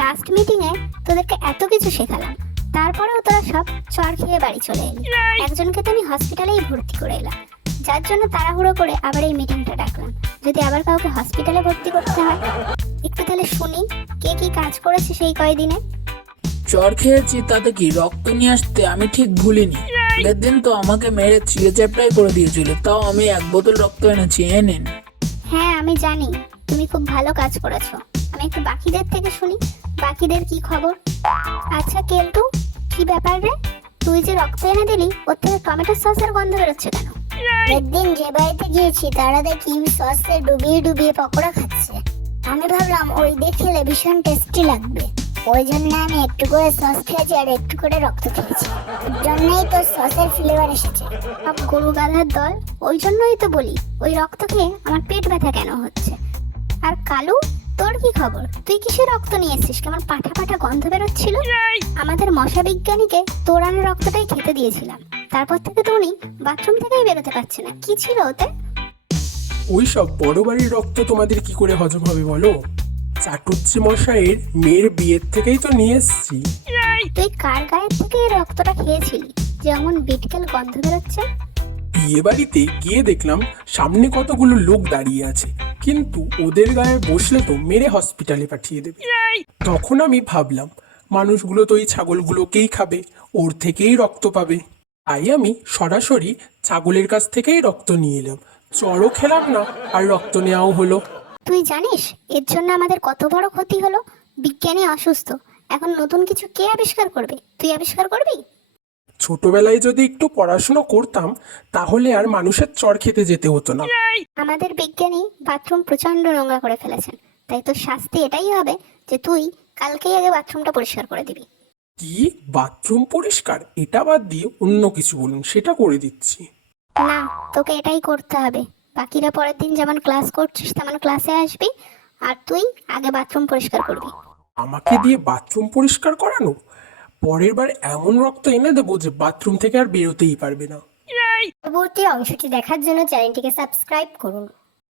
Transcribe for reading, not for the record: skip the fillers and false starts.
Last মিটিংয়ে তোদেরকে এত কিছু শেখালাম, তারপরেও তোরা সব চড় খেয়ে বাড়ি চলে এলি। একজনকে তো আমি হসপিটালেই ভর্তি করে এলাম, যার জন্য তাড়াহুড়ো করে আবার এই মিটিংটা ডাকলাম। যদি আবার কাউকে হসপিটালে ভর্তি করতে হয়, একটু তাহলে শুনি কে কি কাজ করেছে সেই কয়দিনে। চড় খেয়েছি তাতে কি, রক্ত নিয়ে আসতে আমি ঠিক ভুলিনি। আগের দিন তো আমাকে মেরে চিড়ে চ্যাপটাই করে দিয়েছিল, তাও আমি 1 বোতল রক্ত এনেছি, এনেন। হ্যাঁ আমি জানি তুমি খুব ভালো কাজ করেছো, আমি একটু বাকিদের থেকে শুনি বাকিদের কি খবর। আচ্ছা কেলটু, কি ব্যাপার রে? তুই যে রক্ত এনে দিলি, ওর থেকে টমেটো সসের গন্ধ বেরোচ্ছে কেন? একদিন যে বাড়িতে গিয়েছি তারা দেখি সসে ডুবিয়ে ডুবিয়ে পকোড়া খাচ্ছে। আমি ভাবলাম ওই দিয়ে খেলে ভীষণ টেস্টি লাগবে, ওই জন্য আমি একটু করে সস খেয়েছি আর একটু করে রক্ত খেয়েছি। ওর জন্যই তো সসের ফ্লেভার এসেছে। সব গরু গাধার দল, ওই জন্যই তো বলি ওই রক্ত খেয়ে আমার পেট ব্যথা কেন হচ্ছে। আর কালু, তোর কি খবর? তুই কিসে রক্ত নিয়ে এসেছিস? কেমন পাঠা পাঠা গন্ধ বেরোচ্ছিল। আমাদের মশা বিজ্ঞানীকে তোর আনা রক্তটাই খেতে দিয়েছিলাম, তারপর থেকে তো উনি বাথরুম থেকেই বেরোতে পারছে না। কি ছিল ওতে? ওই সব বড় বাড়ির রক্ত তোমাদের কি করে হজম হবে বলো? চাটুজ্জে মশাইয়ের মেয়ের বিয়ের থেকেই তো নিয়ে এসছি। তুই কার গায়ের থেকে এই রক্তটা খেয়েছিলি যেমন বিটকেল গন্ধ বেরোচ্ছে? বিয়ে বাড়িতে গিয়ে দেখলাম সামনে কতগুলো লোক দাঁড়িয়ে আছে, কিন্তু ওদের গায়ে বসলে তো মেরে হসপিটালে পাঠিয়ে দেবে। তখন আমি ভাবলাম মানুষগুলো তো এই ছাগলগুলোকেই খাবে, ওর থেকেই রক্ত পাবে। তাই আমি সরাসরি ছাগলের কাছ থেকেই রক্ত নিয়ে এলাম, চড়ও খেলাম না আর রক্ত নেওয়াও হলো। তুই জানিস এর জন্য আমাদের কত বড় ক্ষতি হলো? বিজ্ঞানী অসুস্থ, এখন নতুন কিছু কে আবিষ্কার করবে? তুই আবিষ্কার করবি? ছোটবেলায় যদি একটু পড়াশোনা করতাম তাহলে আর মানুষের চড় খেতে যেতে হতো না। আমাদের বিজ্ঞানী বাথরুম প্রচন্ড নোংরা করে ফেলেছেন, তাই তোর শাস্তি এটাই হবে যে তুই কালকেই আগে বাথরুমটা পরিষ্কার করে দিবি। কি বাথরুম পরিষ্কার? এটা বাদ দিয়ে অন্য কিছু বলুন, সেটা করে দিচ্ছি। না, তোকে এটাই করতে হবে। বাকিরা পরের দিন যেমন ক্লাস করছিস তেমন ক্লাসে আসবি, আর তুই আগে বাথরুম পরিষ্কার করবি। আমাকে দিয়ে বাথরুম পরিষ্কার করানো? পরের বার এমন রক্ত এনে দেবো যে বাথরুম থেকে আর বেরোতেই পারবে না। পরবর্তী অংশটি দেখার জন্য চ্যানেলটিকে সাবস্ক্রাইব করুন।